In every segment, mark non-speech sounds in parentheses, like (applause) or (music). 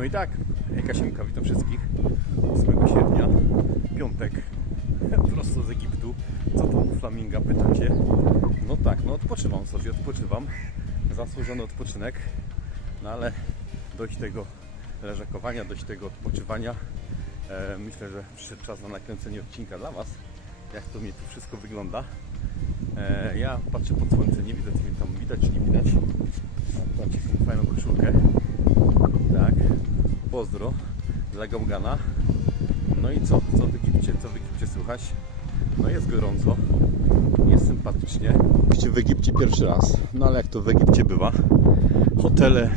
No i tak, hej Kasienka, witam wszystkich 8 sierpnia, piątek, (laughs) prosto z Egiptu. Co tam u Flaminga pytacie? No tak, no odpoczywam sobie, odpoczywam. Zasłużony odpoczynek, no ale dość tego leżakowania, dość tego odpoczywania. E, myślę, że przyszedł czas na nakręcenie odcinka dla Was, jak to mi tu wszystko wygląda. E, ja patrzę pod słońce, nie widać mnie tam widać czy nie widać. Patrzcie, fajną koszulkę. Pozdro dla Gałgana. No i co? Co w Egipcie? Co w Egipcie słychać? No jest gorąco, jest sympatycznie. W Egipcie pierwszy raz, no ale jak to w Egipcie bywa, hotele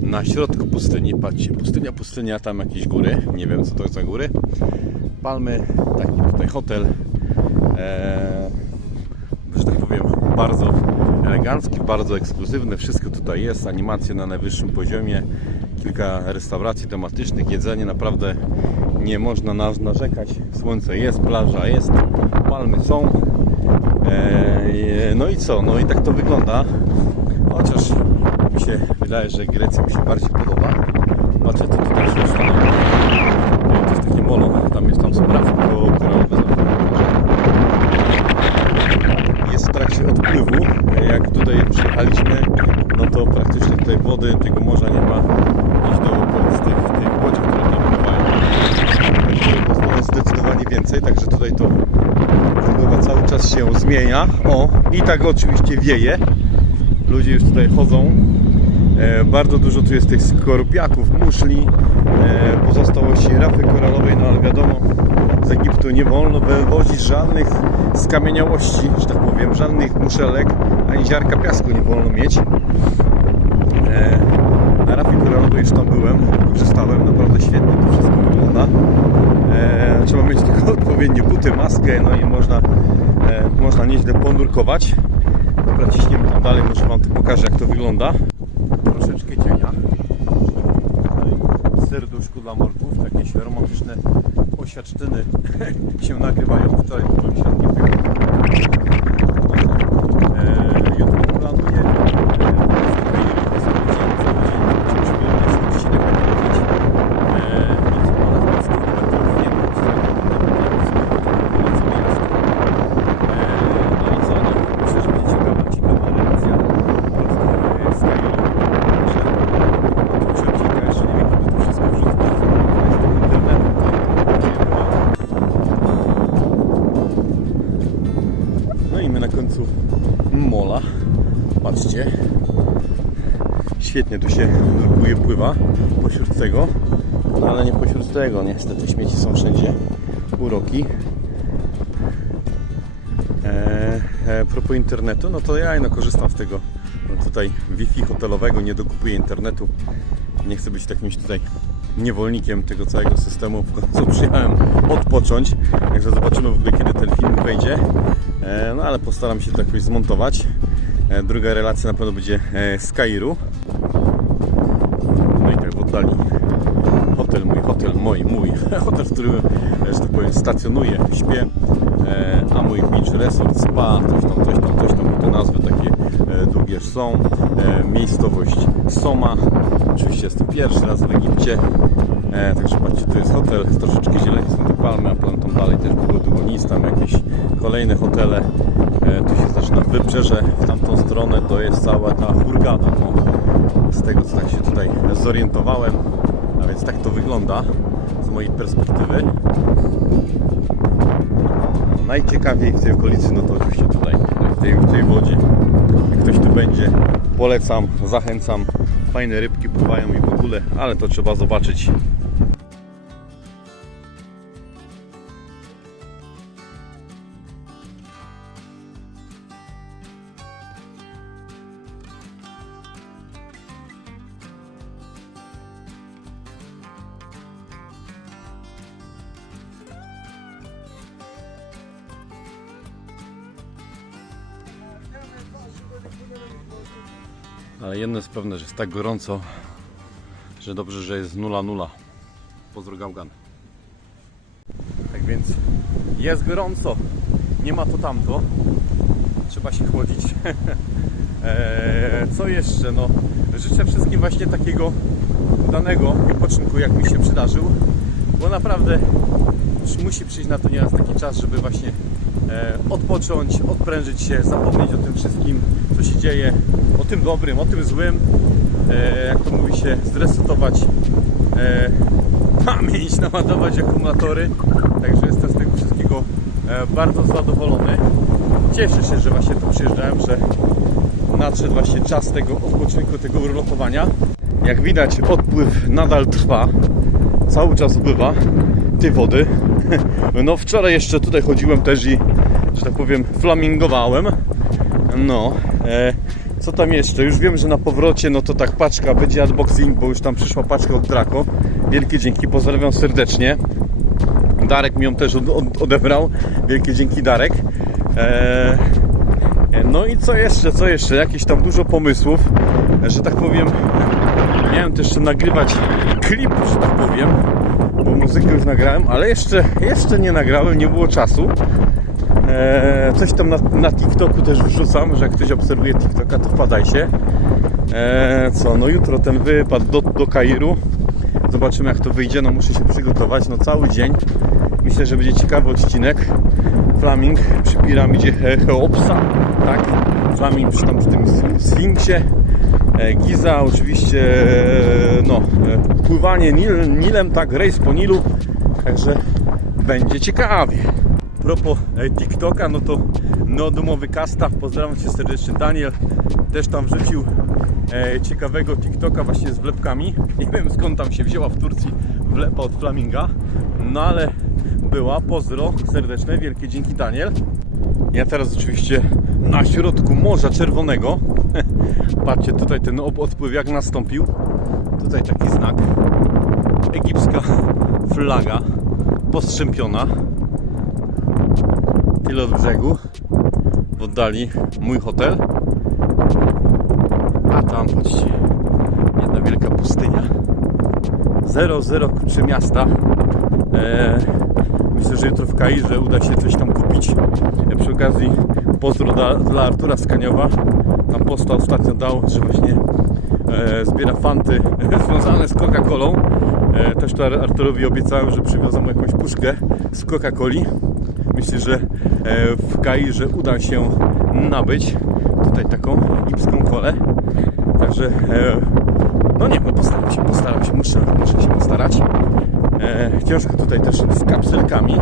na środku pustyni, patrzcie, pustynia, pustynia, tam jakieś góry, nie wiem co to za góry, palmy, taki tutaj hotel, eee, że tak powiem, bardzo elegancki, bardzo ekskluzywny. Wszystko tutaj jest, animacje na najwyższym poziomie, kilka restauracji tematycznych, jedzenie naprawdę nie można na- narzekać. Słońce jest, plaża jest, palmy są. Eee, no i co? No i tak to wygląda. Chociaż mi się wydaje, że Grecja mi się bardziej podoba. Patrzę, co tutaj się stało. To jest takie molo, tam jest tam są rafy koralowe jest w trakcie odpływu. Jak tutaj przyjechaliśmy, no to praktycznie tutaj wody, tego morza nie ma gdzieś do okolic tych, tych łodzi, które tam pływają. Także jest zdecydowanie więcej, także tutaj to czas się zmienia. O, i tak oczywiście wieje. Ludzie już tutaj chodzą. E, bardzo dużo tu jest tych skorupiaków, muszli, e, pozostałości rafy koralowej, no ale wiadomo, z Egiptu nie wolno wywozić żadnych skamieniałości, że tak powiem, żadnych muszelek, ani ziarka piasku nie wolno mieć. E, na rafie koralowej już tam byłem, korzystałem, naprawdę świetnie to wszystko wygląda. E, trzeba mieć tylko odpowiednie buty, maskę, no i można, e, można nieźle ponurkować. Dobra, ciśniemy tam dalej, może Wam tu pokażę jak to wygląda. Troszeczkę cienia. Serduszku dla morków, takie romantyczne oświadczyny (laughs) się nagrywają. Wczoraj byłem świadkiem tego. Eee, jutro Świetnie tu się lukuje, pływa pośród tego. No ale nie pośród tego, niestety śmieci są wszędzie. Uroki. Eee, e, propos internetu, no to ja no, korzystam z tego no, tutaj Wi-Fi hotelowego, nie dokupuję internetu. Nie chcę być takimś tutaj niewolnikiem tego całego systemu. W końcu (laughs) przyjechałem odpocząć. Także zobaczymy w ogóle kiedy ten film wejdzie. E, no ale postaram się to jakoś zmontować. E, druga relacja na pewno będzie e, z Kairu. No i tak w oddali hotel mój, hotel mój, mój. (laughs) Hotel, w którym, e, że tak powiem, stacjonuję, śpię. A mój beach resort, spa, coś tam, coś tam, coś tam. Te nazwy takie długie są. Miejscowość Soma. Oczywiście jestem pierwszy raz w Egipcie. E, także patrzcie, tu jest hotel, troszeczkę zieleni są te palmy, a plan tam dalej też było długo nic, tam jakieś kolejne hotele. E, tu się zaczyna wybrzeże, w tamtą stronę to jest cała ta hurgada. No, z tego co tak się tutaj zorientowałem. A więc tak to wygląda z mojej perspektywy. Najciekawiej w tej okolicy, no to oczywiście tutaj, w tej, w tej wodzie. Jak ktoś tu będzie, polecam, zachęcam. Fajne rybki pływają i w ogóle, ale to trzeba zobaczyć. Ale jedno jest pewne, że jest tak gorąco, że dobrze, że jest 0-0. Pozdro Gałgan. Tak więc jest gorąco. Nie ma to tamto. Trzeba się chłodzić. eee, (laughs) co jeszcze? No, życzę wszystkim właśnie takiego udanego wypoczynku, jak mi się przydarzył, bo naprawdę musi przyjść na to nieraz taki czas, żeby właśnie e, odpocząć, odprężyć się, zapomnieć o tym wszystkim, co się dzieje, o tym dobrym, o tym złym, e, jak to mówi się, zresetować e, pamięć, naładować akumulatory. Także jestem z tego wszystkiego e, bardzo zadowolony. Cieszę się, że właśnie tu przyjeżdżałem, że nadszedł właśnie czas tego odpoczynku, tego urlopowania. Jak widać, odpływ nadal trwa. Cały czas bywa tej wody. (laughs) No wczoraj jeszcze tutaj chodziłem też i, że tak powiem, flamingowałem. No, e, co tam jeszcze? Już wiem, że na powrocie, no to tak paczka, będzie unboxing, bo już tam przyszła paczka od Draco. Wielkie dzięki, pozdrawiam serdecznie. Darek mi ją też od, od, odebrał. Wielkie dzięki Darek. E, no i co jeszcze, co jeszcze? Jakieś tam dużo pomysłów, że tak powiem. Miałem też jeszcze nagrywać klip, że tak powiem, bo muzykę już nagrałem, ale jeszcze, jeszcze nie nagrałem, nie było czasu. Eee, coś tam na, na TikToku też wrzucam, że jak ktoś obserwuje TikToka, to wpadajcie. Eee, co, no jutro ten wypad do, do Kairu. Zobaczymy jak to wyjdzie, no muszę się przygotować, no cały dzień. Myślę, że będzie ciekawy odcinek. Flaming przy piramidzie Cheopsa, tak? Flaming przy, tam przy tym Sfinksie. E, Giza oczywiście, e, no, e, pływanie Nil, Nilem, tak, rejs po Nilu, także będzie ciekawie. Propos e, TikToka, no to neodomowy Kastaw, pozdrawiam Cię serdecznie Daniel, też tam wrzucił e, ciekawego TikToka właśnie z wlepkami, nie wiem skąd tam się wzięła w Turcji wlepa od Flaminga, no ale była, pozdro serdeczne, wielkie dzięki Daniel. Ja teraz oczywiście na środku Morza Czerwonego. (laughs) Patrzcie, tutaj ten odpływ jak nastąpił. Tutaj taki znak. Egipska flaga postrzępiona. Tyle od brzegu. W oddali mój hotel. A tam, patrzcie, jedna wielka pustynia. Zero, zero kurczę miasta. Eee, myślę, że jutro w Kairze uda się coś tam kupić. E, Przy okazji pozdro dla, dla Artura Skaniowa. Tam posta ostatnio dał, że właśnie e, zbiera fanty (laughs) związane z Coca-Colą. E, też to Ar- Arturowi obiecałem, że przywiozę mu jakąś puszkę z Coca-Coli. Myślę, że e, w Kairze uda się nabyć tutaj taką egipską kolę. Także e, no nie, no postaram się, postaram się, muszę, muszę się postarać. E, ciężko tutaj też z kapselkami.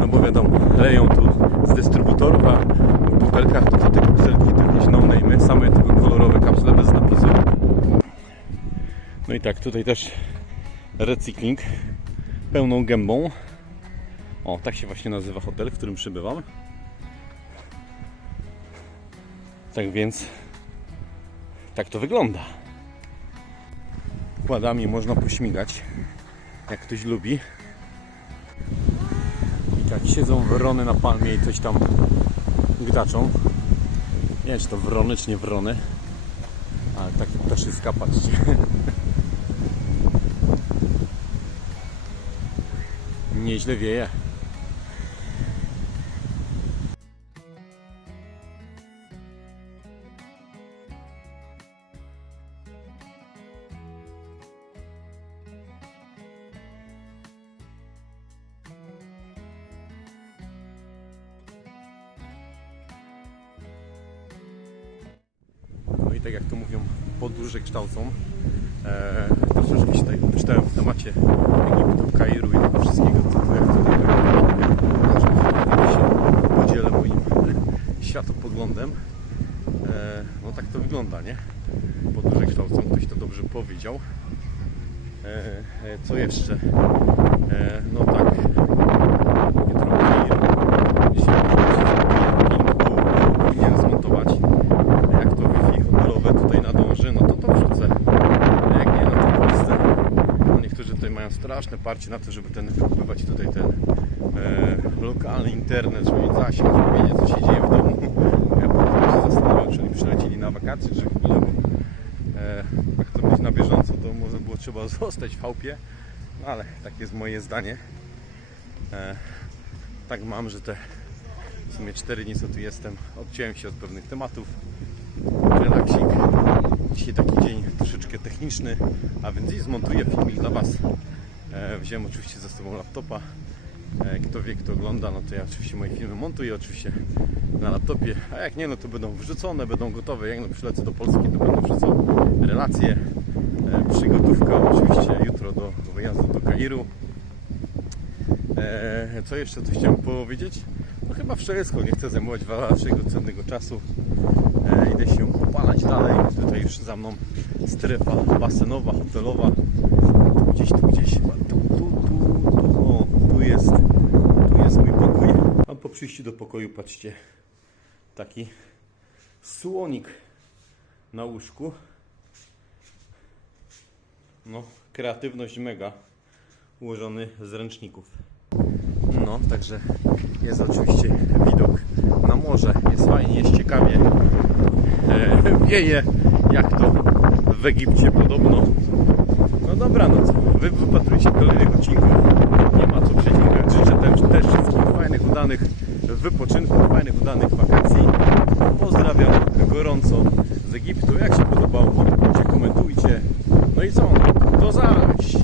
No bo wiadomo, leją tu z dystrybutorów, a w butelkach to te kapselki to jakieś no name, same tylko kolorowe kapsle bez napisów. No i tak, tutaj też recykling pełną gębą. O, tak się właśnie nazywa hotel, w którym przybywam. Tak więc tak to wygląda. Kładami można pośmigać, jak ktoś lubi. I tak siedzą wrony na palmie i coś tam gdaczą. Nie wiem, czy to wrony, czy nie wrony. Ale takie ptaszyska, patrzcie. (laughs) Nieźle wieje. I tak jak to mówią, podróże kształcą. Eee, troszeczkę się tutaj czytałem w temacie Egiptu, Kairu i tego wszystkiego, co tu jak to tutaj wygląda. Się podzielę moim (laughs) światopoglądem. Eee, no tak to wygląda, nie? Podróże kształcą, ktoś to dobrze powiedział. Eee, e, co jeszcze? Eee, no tak. Jutro Kair. Dzisiaj powinien zmontować jak to Wi-Fi hotelowe tutaj nadąży, no to to wrzucę. A jak nie, no to w Polsce. No niektórzy tutaj mają straszne parcie na to, żeby ten wykupywać tutaj ten e, lokalny internet, żeby mieć zasięg, żeby wiedzieć co się dzieje w domu. Ja po się zastanawiam, czy oni przylecieli na wakacje, czy ogóle, bo e, jak to być na bieżąco, to może było trzeba (laughs) zostać w chałupie. No ale takie jest moje zdanie. E, tak mam, że te w sumie 4 dni co tu jestem, odciąłem się od pewnych tematów. Relaksik. Dzisiaj taki dzień troszeczkę techniczny, a więc zmontuję filmik dla Was. E, wziąłem oczywiście ze sobą laptopa. E, kto wie, kto ogląda, no to ja oczywiście moje filmy montuję oczywiście na laptopie, a jak nie, no to będą wrzucone, będą gotowe. Jak no przylecę do Polski, to będą wrzucone relacje, e, przygotówka oczywiście jutro do wyjazdu do Kairu. Co jeszcze coś chciałem powiedzieć? No chyba wszystko, nie chcę zajmować Waszego cennego czasu. Idę się opalać dalej. Tutaj już za mną strefa basenowa, hotelowa. Tu gdzieś, tu gdzieś, chyba tu, tu, tu, tu, o, tu jest, tu jest mój pokój. A po przyjściu do pokoju, patrzcie, taki słonik na łóżku. No, kreatywność mega, ułożony z ręczników. No, także jest oczywiście widok na morze, jest fajnie, jest ciekawie. E, wieje, jak to w Egipcie podobno. No dobra, no co, wy wypatrujcie kolejnych odcinków. Życzę też, też wszystkim fajnych, udanych wypoczynków, fajnych, udanych wakacji. Pozdrawiam gorąco z Egiptu. Jak się podobało, komentujcie. No i co? Do zaś!